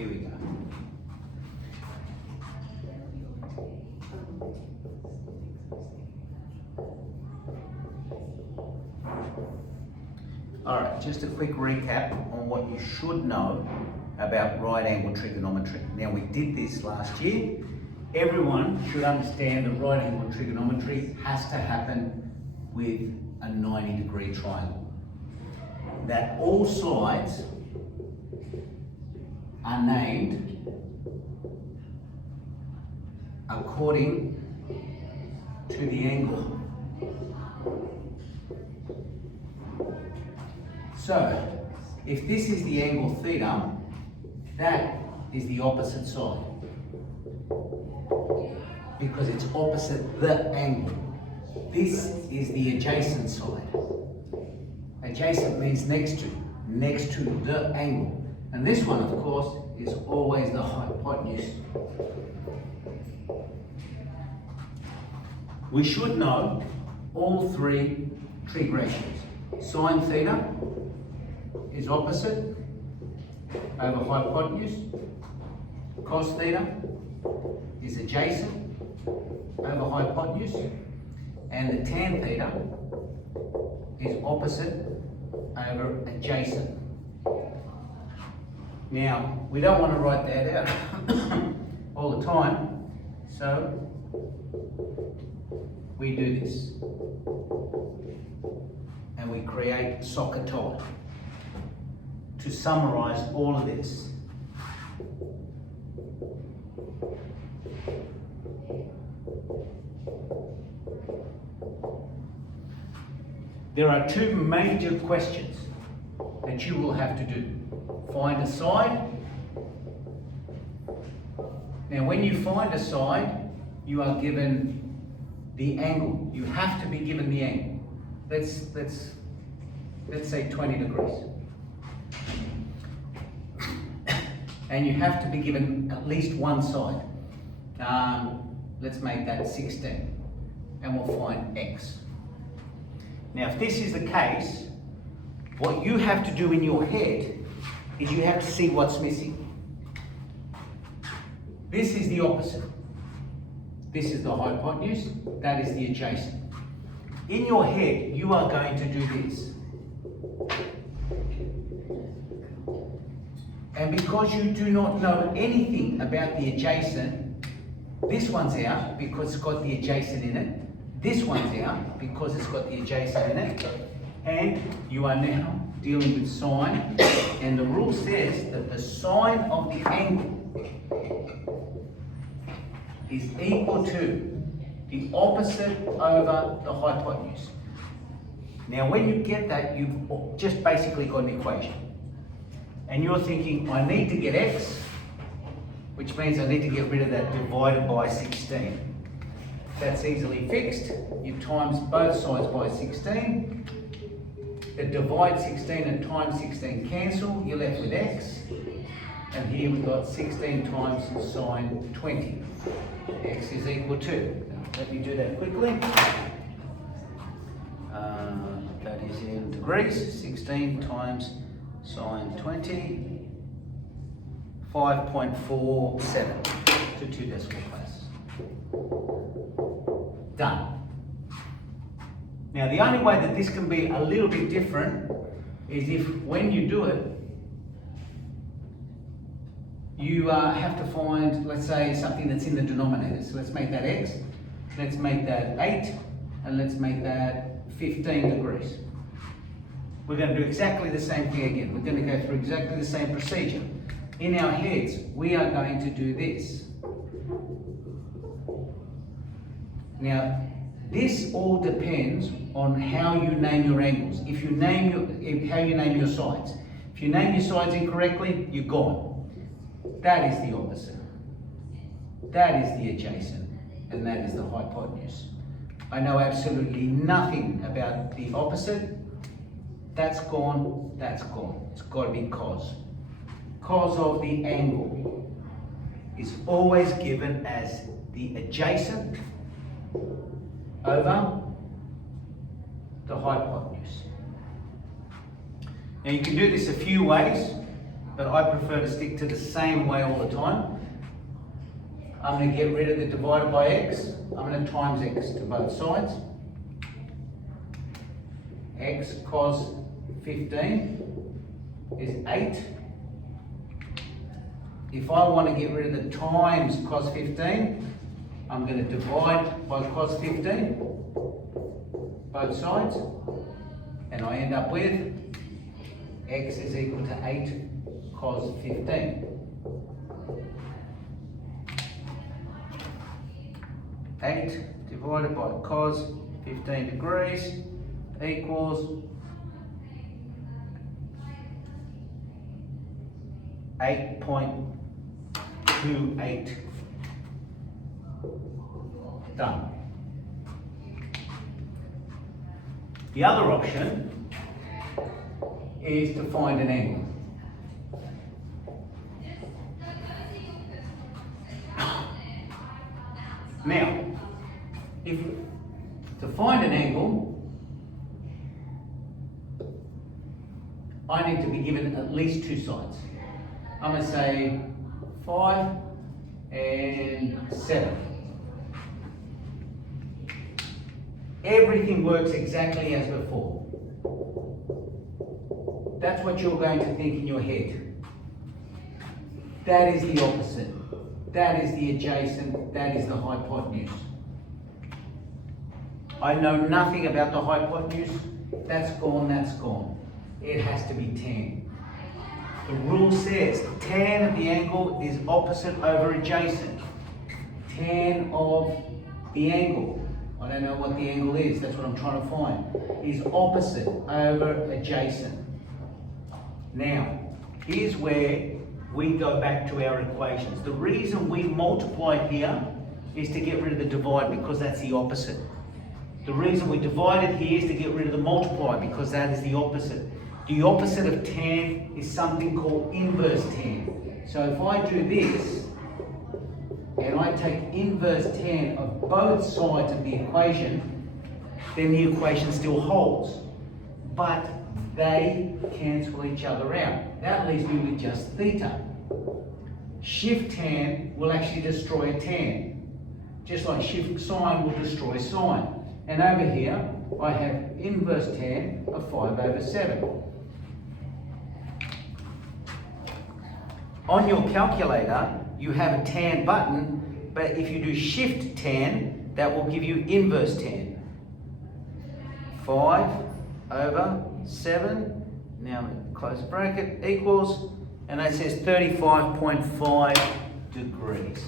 Here we go. Alright, just a quick recap on what you should know about right angle trigonometry. Now, we did this last year. Everyone should understand that right angle trigonometry has to happen with a 90-degree triangle. That all sides are named according to the angle. So, if this is the angle theta, that is the opposite side, because it's opposite the angle. This is the adjacent side. Adjacent means next to the angle. And this one, of course, is always the hypotenuse. We should know all three trig ratios. Sine theta is opposite over hypotenuse. Cos theta is adjacent over hypotenuse. And the tan theta is opposite over adjacent. Now, we don't want to write that out all the time, so we do this. And we create soccer tie to summarize all of this. There are two major questions that you will have to do. Find a side. Now, when you find a side, you are given the angle. You have to be given the angle. Let's say 20 degrees. And you have to be given at least one side. Let's make that 16. And we'll find x. Now, if this is the case, what you have to do in your head is you have to see what's missing. This is the opposite. This is the hypotenuse, that is the adjacent. In your head, you are going to do this. And because you do not know anything about the adjacent, this one's out because it's got the adjacent in it. This one's out because it's got the adjacent in it. And you are now dealing with sine. And the rule says that the sine of the angle is equal to the opposite over the hypotenuse. Now, when you get that, you've just basically got an equation. And you're thinking, I need to get x, which means I need to get rid of that divided by 16. That's easily fixed. You times both sides by 16. The divide 16 and times 16 cancel. You're left with x. And here we've got 16 times sine 20. X is equal to. Let me do that quickly. That is in degrees. 16 times sine 20. 5.47 to 2 decimal places. Done. Now, the only way that this can be a little bit different is if, when you do it, you have to find, let's say, something that's in the denominator. So let's make that x, let's make that 8, and let's make that 15 degrees. We're going to do exactly the same thing again. We're going to go through exactly the same procedure. In our heads, we are going to do this. Now, this all depends on how you name your angles. If you name how you name your sides. If you name your sides incorrectly, you're gone. That is the opposite. That is the adjacent, and that is the hypotenuse. I know absolutely nothing about the opposite. That's gone, that's gone. It's got to be cos. Cos of the angle is always given as the adjacent over the hypotenuse. Now, you can do this a few ways, but I prefer to stick to the same way all the time. I'm going to get rid of the divided by x. I'm going to times x to both sides. X cos 15 is 8. If I want to get rid of the times cos 15, I'm going to divide by cos 15, both sides, and I end up with x is equal to 8 cos 15. 8 divided by cos 15 degrees equals 8.28. Done. The other option is to find an angle. Now, if to find an angle, I need to be given at least two sides. I'm going to say 5 and 7. Everything works exactly as before. That's what you're going to think in your head. That is the opposite. That is the adjacent. That is the hypotenuse. I know nothing about the hypotenuse. That's gone, that's gone. It has to be tan. The rule says tan of the angle is opposite over adjacent. Tan of the angle, I don't know what the angle is, that's what I'm trying to find, is opposite over adjacent. Now, here's where we go back to our equations. The reason we multiply here is to get rid of the divide, because that's the opposite. The reason we divided here is to get rid of the multiply, because that is the opposite. The opposite of tan is something called inverse tan. So if I do this, and I take inverse tan of both sides of the equation, then the equation still holds. But they cancel each other out. That leaves me with just theta. Shift tan will actually destroy tan, just like shift sine will destroy sine. And over here, I have inverse tan of 5 over 7. On your calculator, you have a tan button, but if you do shift tan, that will give you inverse tan. 5 over 7, now close bracket, equals, and that says 35.5 degrees.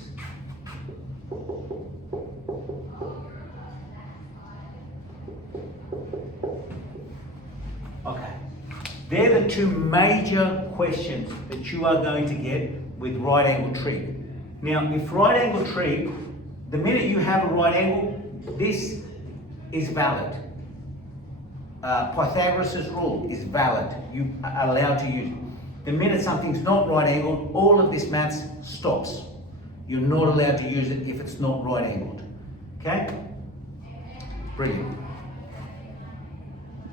Okay, they're the two major questions that you are going to get with right angle trig. Now, if right angle trig, the minute you have a right angle, this is valid. Pythagoras' rule is valid. You are allowed to use it. The minute something's not right angled, all of this maths stops. You're not allowed to use it if it's not right angled. Okay? Brilliant.